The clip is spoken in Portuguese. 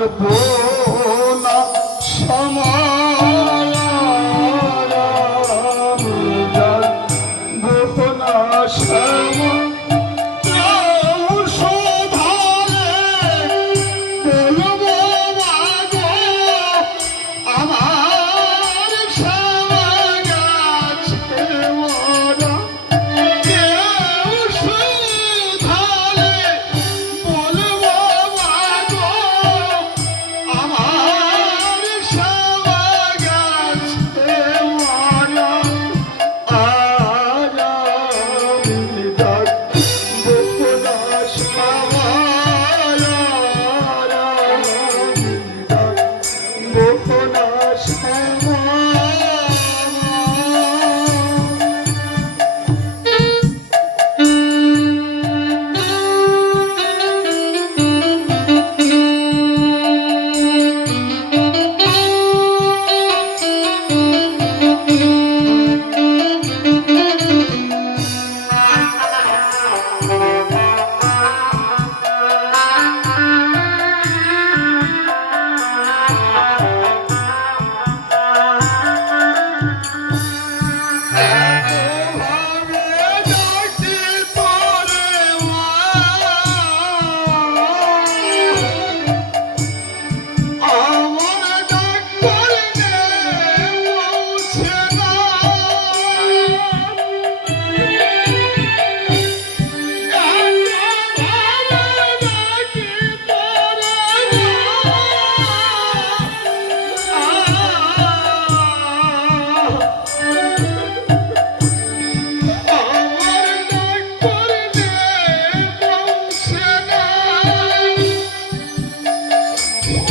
do povo.